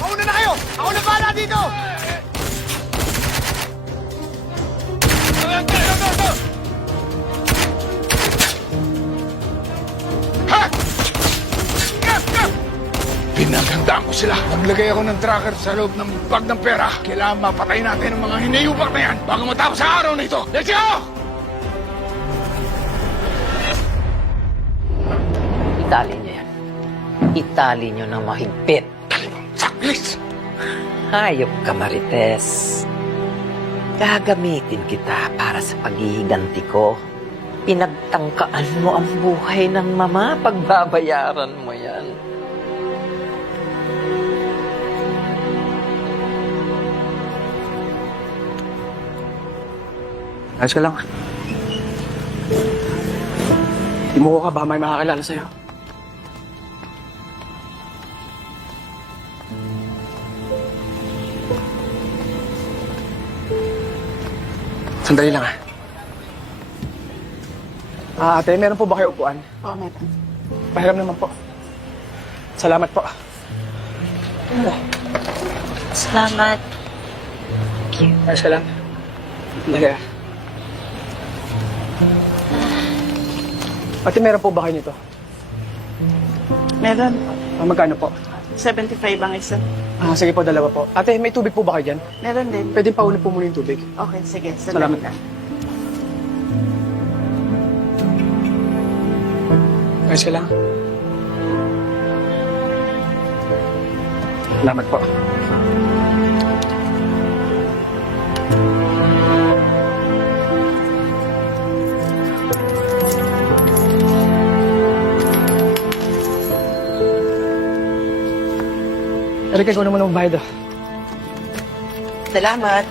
Mauna na kayo! Ako na bahala dito! Pinaghandaan ko sila. Naglagay ako ng tracker sa loob ng bag ng pera. Kailangan mapatay natin ang mga hinayubak na yan bago matapos ang araw na ito. Let's go! Itali niyo yan. Itali niyo ng mahigpit. Saklis! Hayop ka, Marites. Gagamitin kita para sa paghihiganti ko. Pinagtangkaan mo ang buhay ng mama. Pagbabayaran mo yan. Ayos ka lang. Imuko ka ba may makakilala sa'yo? Sandali lang ate, meron po ba kayo upuan? Oo, meron. Pahiram naman po. Salamat po. Salamat. Ayos ka lang. Sandali Ate, meron po ba kayo nito? Meron. Magkano po? 75 ang isa. Sige po, dalawa po. Ate, may tubig po ba kayo dyan? Meron din. Pwede paunin po muna yung tubig. Okay, sige. Salamat. Na. Ayos ka lang. Salamat po. Erika, ikaw naman ang magbayad ah. Salamat.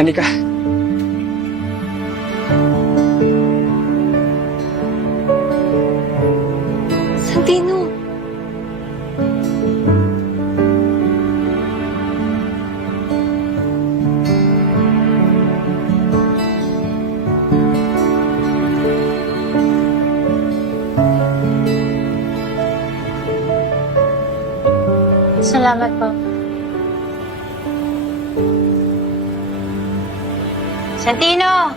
Anika. Santino! Salamat po. Santino!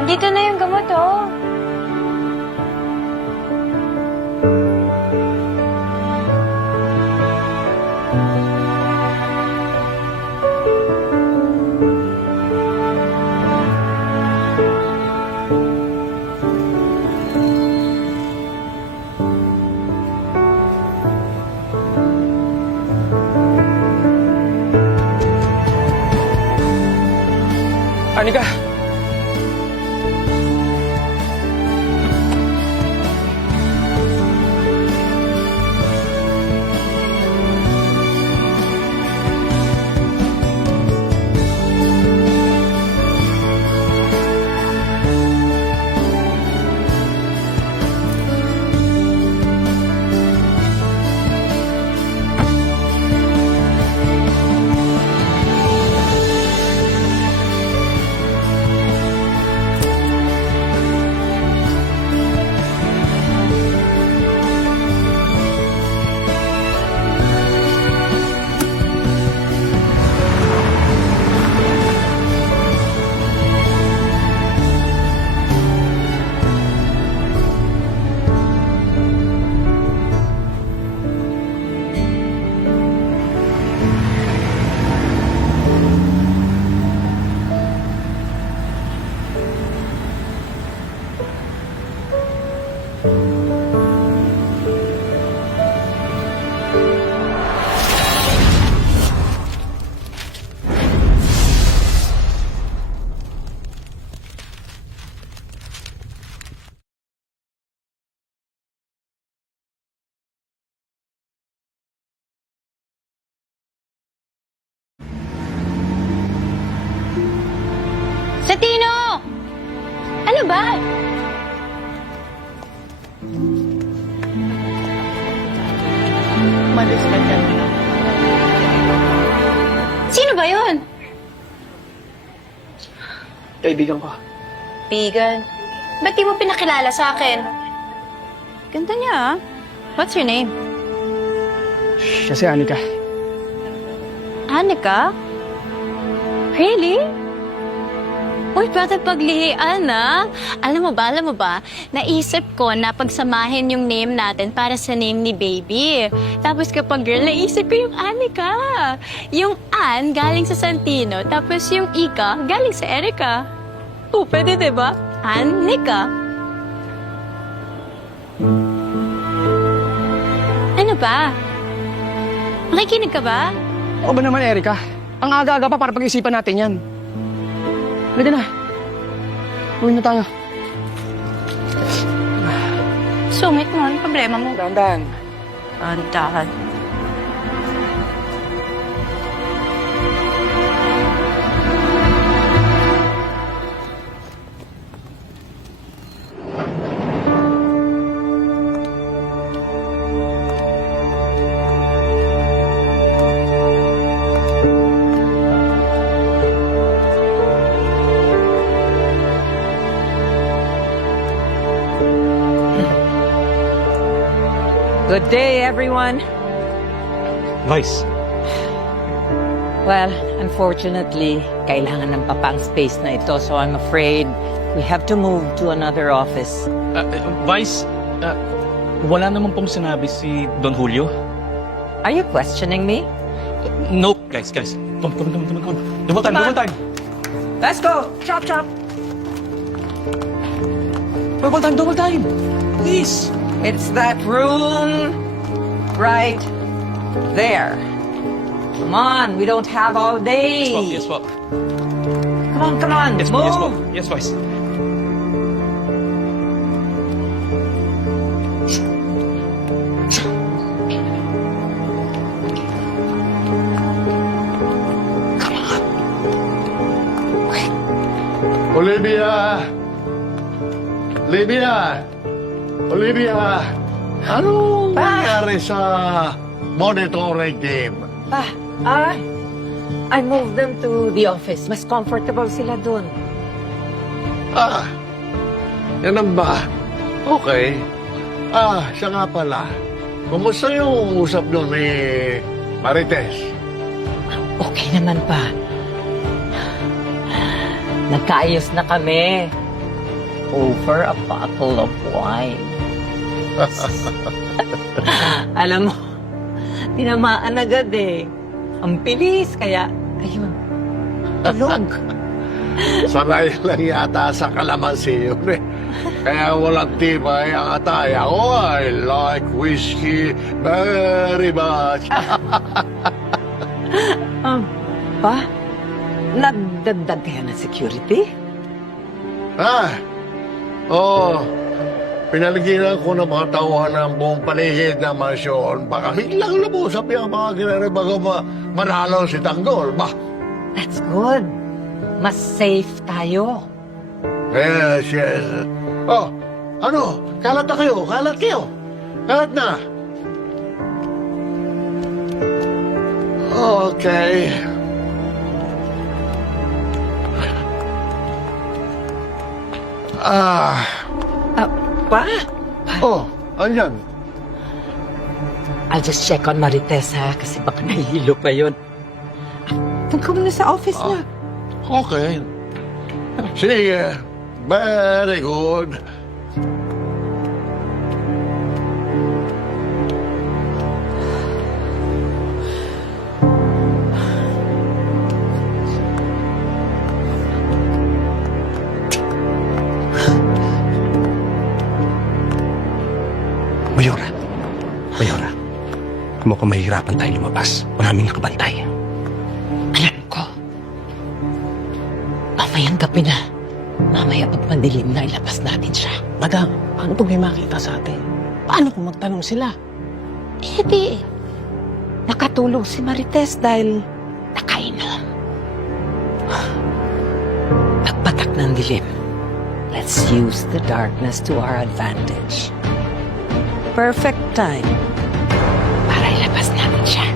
Andito na yung gamot, oh. Anika! Santino! Ano ba? Umalis ka dyan. Sino ba yon? Kaibigan ko. Vegan. Ba't di mo pinakilala sa akin? Ganda niya, ah. What's your name? Siya si Anika. Anika? Really? Uy, bakit paglihian, ah? Alam mo ba, naisip ko na pagsamahin yung name natin para sa name ni baby. Tapos kapag girl, naisip ko yung Anika. Yung Ann galing sa Santino, tapos yung Ika galing sa Erica. Oh, pwede diba? Anika. Ano ba? Makikinig ka ba? O ba naman, Erica? Ang aga-aga pa para pag-isipan natin yan. Pwede na. Uwi na tayo. Sungit mo, ano problema mo? Dahan-dahan. Antahan. Good day, everyone. Vice. Well, unfortunately, kailangan ng papa ang space na ito, so I'm afraid we have to move to another office. Vice, wala naman pong sinabi si Don Julio. Are you questioning me? Nope, guys. Come on. Double time. Let's go! Chop, chop! Double time. Please. It's that room right there. Come on, we don't have all day. Yes, po. Come on, Yes, move. po. Yes, Vice. Olivia! Anong nangyari sa monitoring team? I moved them to the office. Mas comfortable sila dun. Yan ang ba? Okay. Siya nga pala. Kumusta yung usap doon ni Marites? Okay naman pa. Nagkaayos na kami. Over a bottle of wine. Alam mo, tinamaan agad eh. Ang bilis, kaya, ayun, tulog. Sanay lang yata sa kalamansi yun eh. Kaya walang tibay ang atay. Ako, I like whiskey very much. Pa, nagdagdag kaya ng security? Pinaligiran ko ng mga tauhan ng buong paligid ng mansyon. Baka biglang labusap yung mga ginari bago manalo si Tanggol. That's good. Mas safe tayo. Yes. Ano? Kalat na kayo. Kalat na. Okay. Pa? Andyan. I'll just check on Marites, ha? Kasi baka nahihilo pa yun. Doon ka muna sa office niya. Okay. Sige. Very good. Mayora, mukhang mahihirapan tayo lumabas. Maraming nakabantay. Alam ko. Mamayang gabi na. Mamaya pag madilim na, ilabas natin siya. Madam, paano pag may makita sa atin? Paano kung magtanong sila? Eh di, nakatulog si Marites dahil nakainom. Pagpatak lahat ng dilim. Let's use the darkness to our advantage. Perfect time para ilabas natin siya.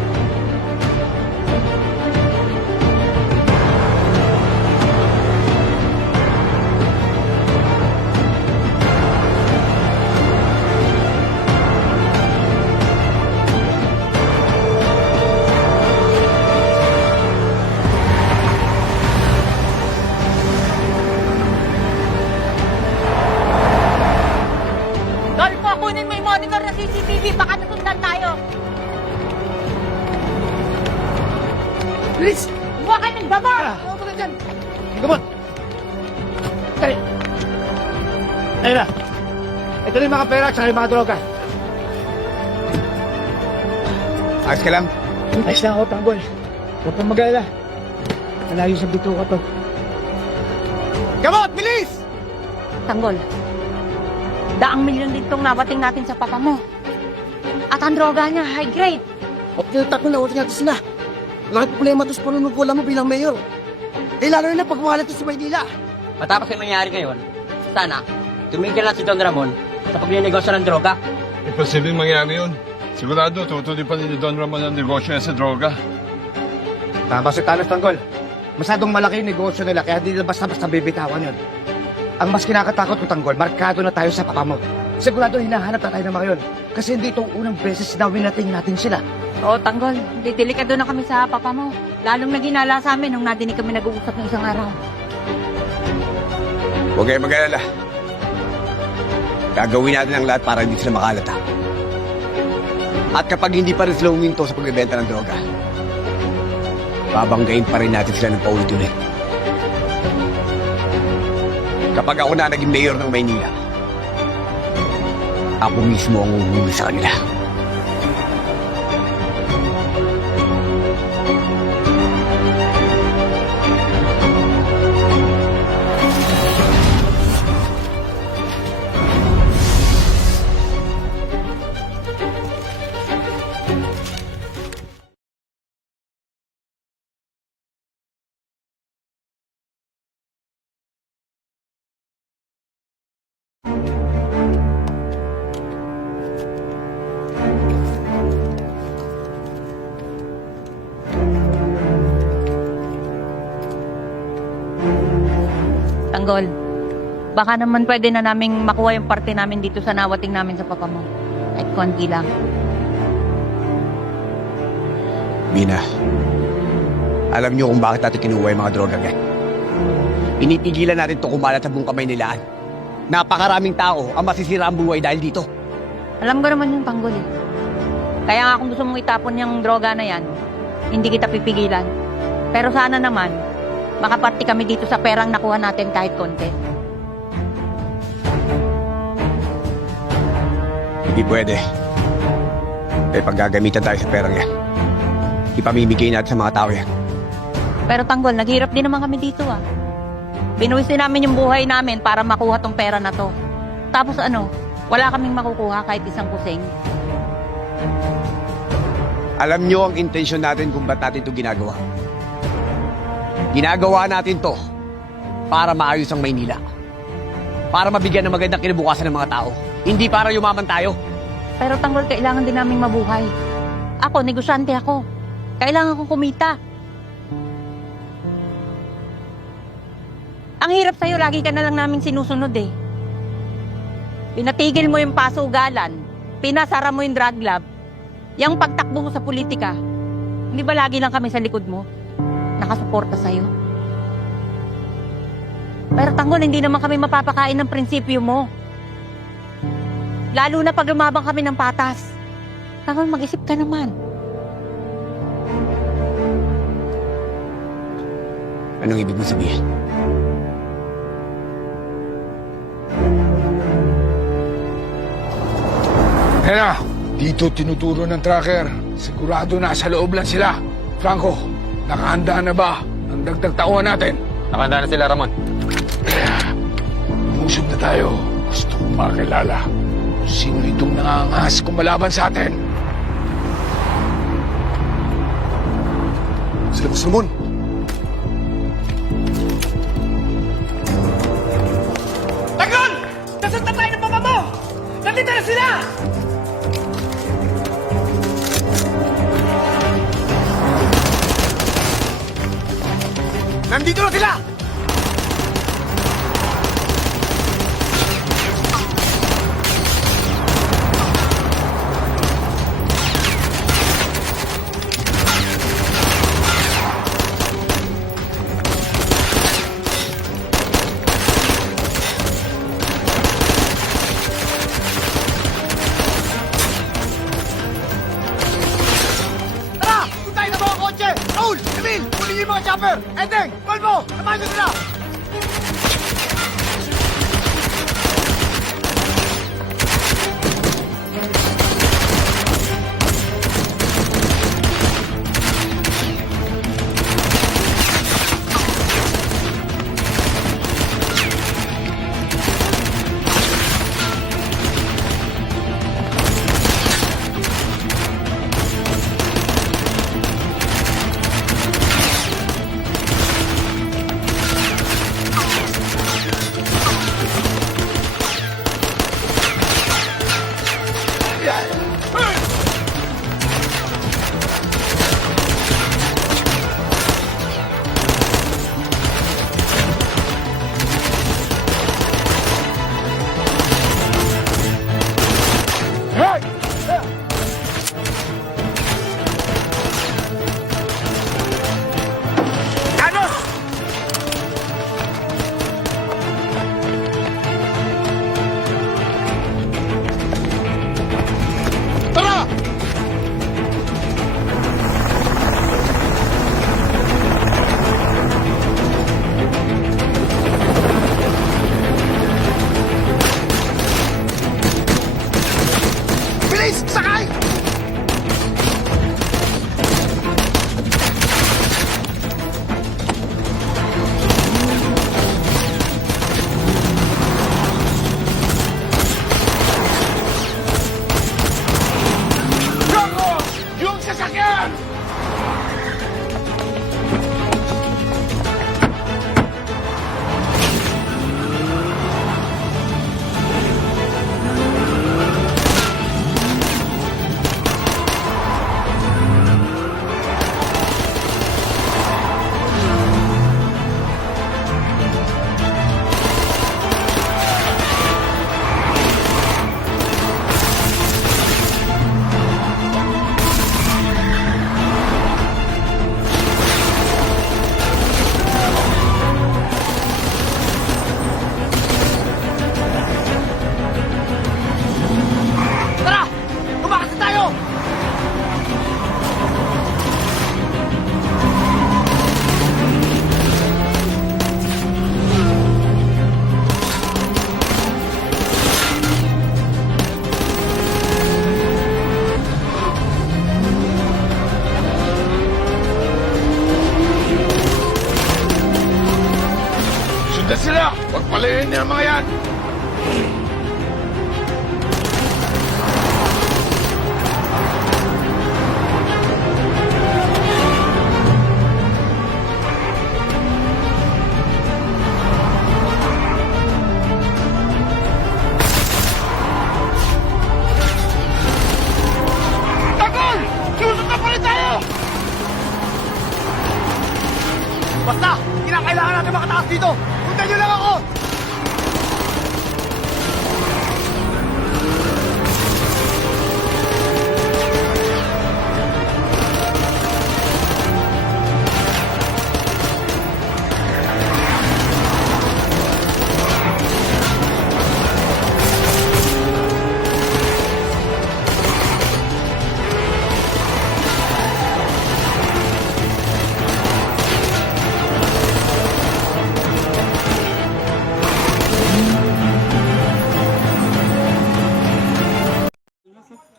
Dolpho, kunin mo yung monitor na CCTV. Baka nasundan tayo. Bilis! Huwag kayo ng baba! Huwag ka na dyan! Gamot! Dali! Ayun na! Ito na yung mga pera at saka yung mga droga. Ayos ka lang? Ayos lang ako, Tanggol. Huwag kang mag-alala. Malayo sa bituka to. Gamot, bilis! Tanggol. Daang milyon din tong nabating natin sa papa mo. At ang droga niya, high grade. O, tinatak na natin natin sila. Laki problema ito sa panunugula mo bilang mayor. Eh, lalo na pag mahalat ito sa Maynila. Matapos yung nangyari ngayon, sana, tumigil na si Don Ramon sa pagninegosyo ng droga. Imposibleng mangyari yun. Sigurado, tutuloy pa ni Don Ramon ang negosyo niya sa droga. Tama si Tanos, Tanggol. Masyadong malaki yung negosyo nila kaya di na basta-basta bibitawan yun. Ang mas kinakatakot ko, Tanggol, markado na tayo sa papa mo. Sigurado hinahanap na tayo ng mga yun. Kasi hindi itong unang beses na winating natin sila. Oo, Tanggol. Delikado na kami sa papa mo. Lalong naginala sa amin nung nadinig kami nag-uusap ng isang araw. Huwag kayong mag-alala. Gagawin natin ang lahat para hindi sila makalata. At kapag hindi pa rin sila huminto sa pagbebenta ng droga, babanggain pa rin natin sila ng paulit-ulit. Kapag ako na naging mayor ng Maynila, ako mismo ang uuwi sa kanila. Tanggol. Baka naman pwede na naming makuha yung parte namin dito sa nawating namin sa papa mo. Kahit konti lang. Mina, alam niyo kung bakit natin kinuha yung mga droga yan. Pinitigilan natin ito kumalat sa buong kamay nilaan. Napakaraming tao ang masisira ang buhay dahil dito. Alam ko naman yung Tanggol eh. Kaya nga kung gusto mong itapon yung droga na yan, hindi kita pipigilan. Pero sana naman, makaparti kami dito sa perang nakuha natin kahit konti. Hindi pwede. Eh pag gagamitan tayo sa perang yan, ipamimigay natin sa mga tao yan. Pero Tanggol, naghirap din naman kami dito ah. Binuwis din namin yung buhay namin para makuha tong pera na to. Tapos ano, wala kaming makukuha kahit isang kusing. Alam niyo ang intensyon natin kung ba't natin ito ginagawa. Ginagawa natin to para maayos ang Maynila. Para mabigyan ng magandang kinabukasan ng mga tao. Hindi para yumaman tayo. Pero Tanggol, kailangan din naming mabuhay. Ako, negosyante ako. Kailangan kong kumita. Ang hirap sa'yo, lagi ka na lang naming sinusunod eh. Pinatigil mo yung pasugalan, pinasara mo yung drug lab, yung pagtakbo mo sa politika. Hindi ba lagi lang kami sa likod mo? Nakasuporta sa'yo. Pero Tanggol, hindi naman kami mapapakain ng prinsipyo mo. Lalo na pag lumabang kami ng patas. Tanggol, mag-isip ka naman. Anong ibig mo sabihin? Hena, dito tinuturo ng tracker. Sigurado nasa loob lang sila. Franco, nakahanda na ba ang dagdag tauhan natin? Nakahanda na sila, Ramon. Umusog na tayo. Gusto kong makilala kung sino itong nangangahas kumalaban sa atin. Sila Boss Ramon. Nasaan tayo ng mama mo? Nandito na sila! Nandito na sila! Tara! Doon tayo sa mga kotse! Raul! Emil! Kunin niyo yung mga chopper! Ending! Volvo! Samahan niyo sila! Bilis! Sakay! Yoko! Yung sasakyan! Tara! Tumakas na tayo! Sundan sila! Huwag palayin niya ang mga yan! Tagol! Lusot na pa rin tayo! Basta! Kinakailangan natin makatakas dito! Puntan niyo lang ako!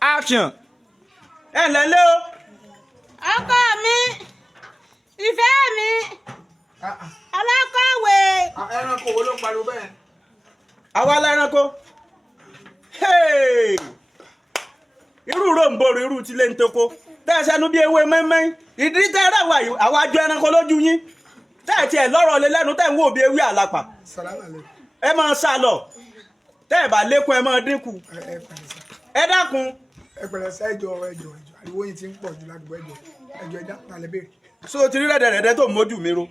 Action! Ẹ lẹ́lẹ́ o. Ọkọ mi, ìfẹ́ mi, alákọ̀wé. Ẹranko wo ló ń pariwo bẹ́ẹ̀? Àwa lẹ́ranko. Hey! Irú ròǹbòrò irú ti lé ń toko. Tẹ́ ẹ sẹ́nu bí ewé mẹ́mẹ́. Ìdí tẹ́ ẹ rẹ̀wà yìí, àwa jọ ẹranko lójú yín. Tẹ́ ẹ tiẹ̀ lọ́rọ̀ lé lẹ́nu tẹ́ ń wò bí ewé àlàpà. Ẹ máa sá lọ. tẹ́ ẹ̀ bá lékún ẹ máa dínkù ẹ pẹ̀lẹ́ sá ẹ dákun. ẹ pẹ̀lẹ́ sá ẹjọ́ ariwo yìí ti ń pọ̀ jù ládùúgbò ẹjọ́ ẹja talẹ̀ béèrè. so o ti rí rẹ̀dẹ̀rẹ̀dẹ̀ tó mójú mi ro.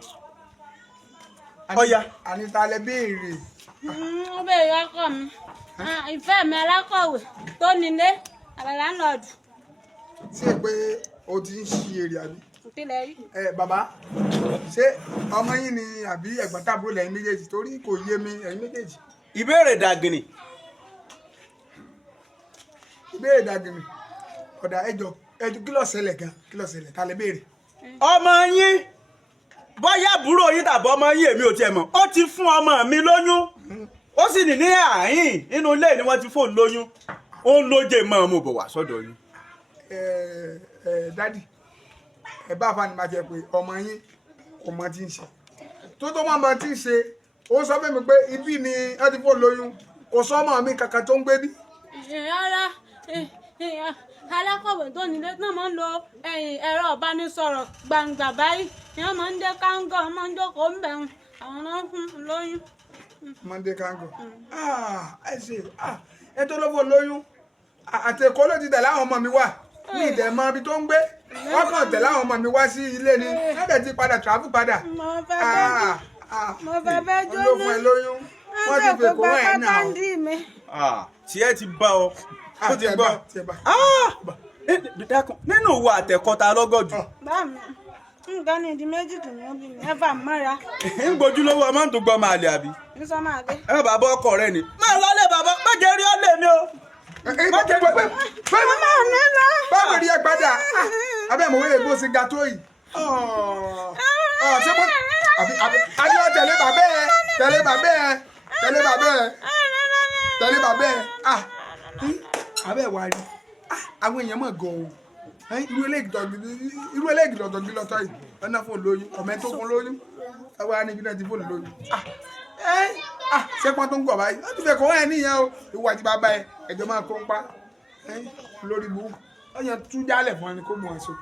ọ̀ya. àní talẹ̀ béèrè. ó bẹ̀rẹ̀ ọkọ mi ìfẹ́ mi alákọ̀wé tó nílé àbàlá ń lọ́ọ̀dù. ṣé pé o ti ń ṣí èrè àbí. ìpínlẹ̀ rí. Bàbá ṣé ọmọ yín ni àbí ẹ̀gbọ́n tàbúrò lẹ́yìn méjèèjì torí kò yé mi ẹ̀yin méjèèjì. ìbéèrè dàgìnì. ìbéèrè dàgìnì ọ̀dà ẹjọ́ kí ló ṣẹlẹ̀ gan kí ló ṣẹlẹ̀ ta lè béèrè. ọmọ yín bóyá àbúrò yín tàbí ọmọ yín èmi ò tiẹ̀ mọ̀ ó ti fún ọmọ mi lóyún ó sì ní àhín nínú ilé ni wọ́n ti fóun lóyún ó ń lóje mọ́ ọmọ bò wá sọ́dọ̀ yín. Dádì ẹ bá fani máa jẹ pé ọmọ yín kò mọ tí ń ṣe tó máa mọ tí ń ṣe ó sọ fún mi pé ibi ni ẹ ti fóun lóyún kò sọ ọmọ mi kankan tó ń gbé bí. rárá alákọ̀wé tó nílé náà máa ń lo ẹ̀rọ ìbánisọ̀rọ̀ gbangba báyìí ni wọ́n máa ń dé káńgọ̀ wọ́n máa ń jókòó ń bẹ̀rù àwọn náà fún un lóyún. Mọ́ndé káńgọ̀ ẹ ṣe ẹ tó ló fóun lóyún àti èkó ló ti tẹ̀lé àwọn ọmọ mi wá ní ìdẹ̀mọ́ ibi tó ń gbé wọ́n kàn tẹ̀lé àwọn ọmọ mi wá sí ilé ni lẹ́dẹ̀ ti padà tààfù padà. mo fẹ́ bẹ́ẹ̀ jóná olófun ẹ lóyún wọ́n ti fẹ́ kó ẹ̀ náà. tí ẹ ti bá ọ ó ti gbọ́ dákun nínú òwò àtẹ̀kọ́ta lọ́gọ́jù. báàmì nǹkan ní ìdí méjì tó ní obì ní ẹ̀fà mọ́ra. ń gbójú lówó ọmọ tó gbọ́ máa lè àbí. ń sọ máa dé. ẹ bàbá ọkọ rẹ ni. máa lọ lé bàbá má jẹ́ rí ọ lé mi o. má jẹ́ pé báwo ni ẹ padà abẹ́ mọ̀ wẹ́rẹ́ bó ṣe ga tó yìí. ṣé mo àbí ọ tẹ̀lé bàbá ẹ tẹ̀lé bàbá ẹ tẹ̀lé bàbá ẹ tẹ̀lé bàbá ẹ abẹ́ wa rí àwọn èèyàn mọ̀ gan-an irú eléyìí dọ̀dọ̀ lọ́tọ̀ yìí ọ̀nà fún lóyún ọ̀mẹ́ tó fún lóyún ẹwà níbi náà ti fún lóyún ṣẹ́pọ́n tó ń gbọ̀ báyìí láti fẹ́ kọ́ ẹ̀ níyàn o ìwà àti bàbá ẹ ẹ̀jọ̀ máa kó ń pa lórí burúkú ọ̀yàn tú jálẹ̀ fún ẹni kó mú wọn so.